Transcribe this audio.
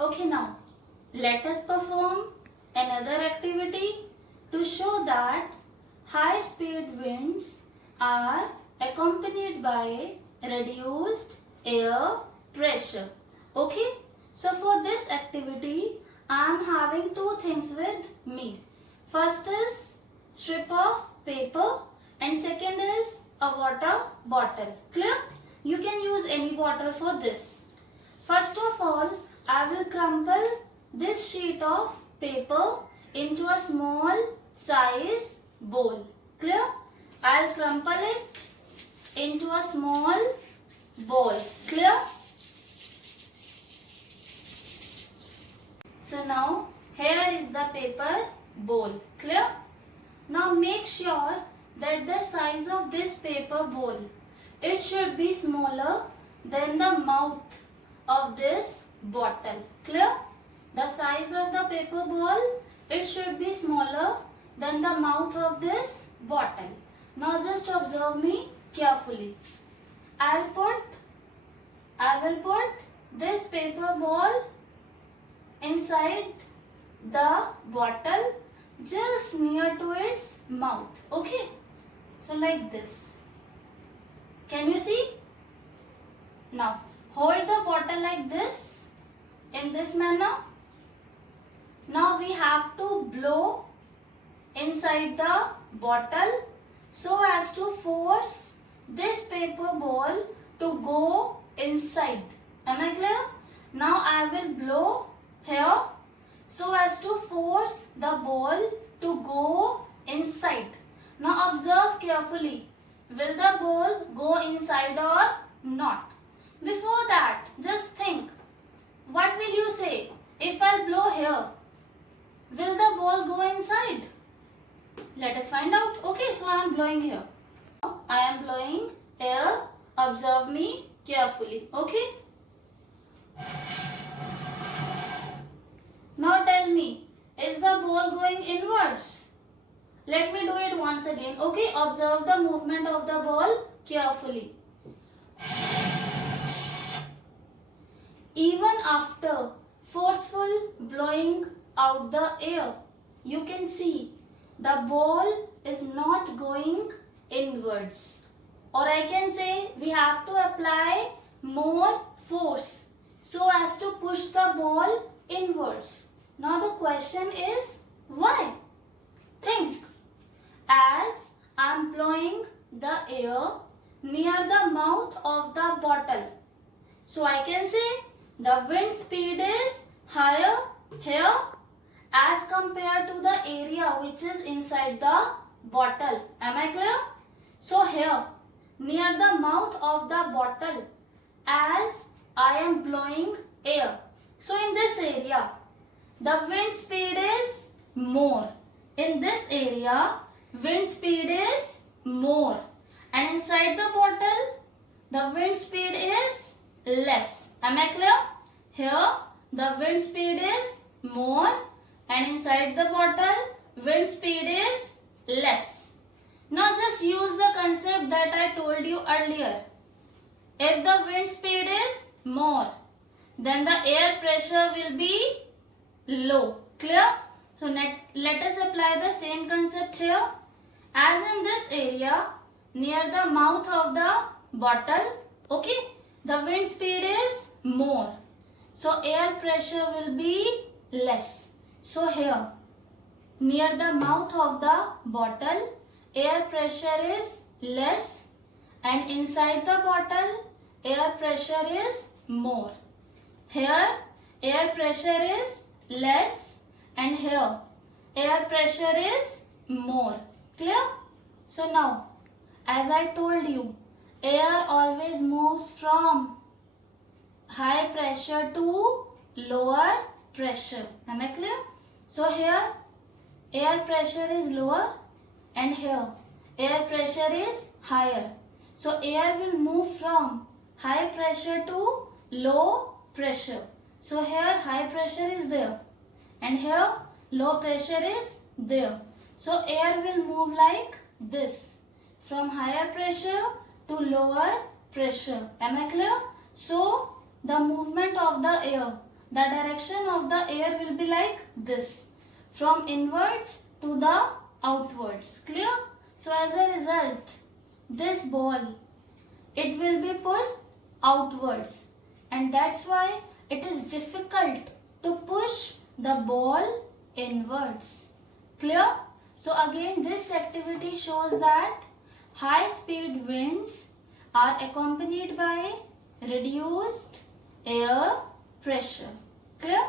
Okay, now let us perform another activity to show that high speed winds are accompanied by reduced air pressure. Okay, so for this activity I am having two things with me. First is strip of paper and second is a water bottle. Clear? You can use any bottle for this. First of all, I will crumple this sheet of paper into a small size bowl. Clear? I'll crumple it into a small bowl. Clear? So now here is the paper bowl. Clear? Now make sure that the size of this paper bowl, it should be smaller than the mouth of this bottle. Clear? The size of the paper ball, it should be smaller than the mouth of this bottle. Now just observe me carefully. I will put this paper ball inside the bottle just near to its mouth. Okay? So like this. Can you see? Now hold the bottle like this, in this manner. Now we have to blow inside the bottle so as to force this paper ball to go inside. Am I clear? Now I will blow here so as to force the ball to go inside. Now observe carefully. Will the ball go inside or not? Before that, just think. What will you say? If I blow here, will the ball go inside? Let us find out. Okay, so I am blowing here. I am blowing air. Observe me carefully. Okay? Now tell me, is the ball going inwards? Let me do it once again. Okay, observe the movement of the ball carefully. Even after forceful blowing out the air, you can see the ball is not going inwards. Or I can say we have to apply more force so as to push the ball inwards. Now the question is why? Think. As I am blowing the air near the mouth of the bottle, so I can say the wind speed is higher here as compared to the area which is inside the bottle. Am I clear? So here near the mouth of the bottle, as I am blowing air, so in this area the wind speed is more. In this area wind speed is more, and inside the bottle the wind speed is less. Am I clear? Here the wind speed is more and inside the bottle wind speed is less. Now just use the concept that I told you earlier. If the wind speed is more, then the air pressure will be low. Clear? So let us apply the same concept here. As in this area near the mouth of the bottle, okay, the wind speed is more, so air pressure will be less. So here near the mouth of the bottle air pressure is less and inside the bottle air pressure is more. Here air pressure is less and here air pressure is more. Clear? So now, as I told you, air always moves from high pressure to lower pressure. Am I clear? So here air pressure is lower and here air pressure is higher. So air will move from high pressure to low pressure. So here high pressure is there and here low pressure is there. So air will move like this, from higher pressure to lower pressure. Am I clear? So the movement of the air the direction of the air will be like this, from inwards to the outwards. Clear? So as a result, this ball, it will be pushed outwards, and that's why it is difficult to push the ball inwards. Clear? So again, this activity shows that high speed winds are accompanied by reduced air pressure. Clear?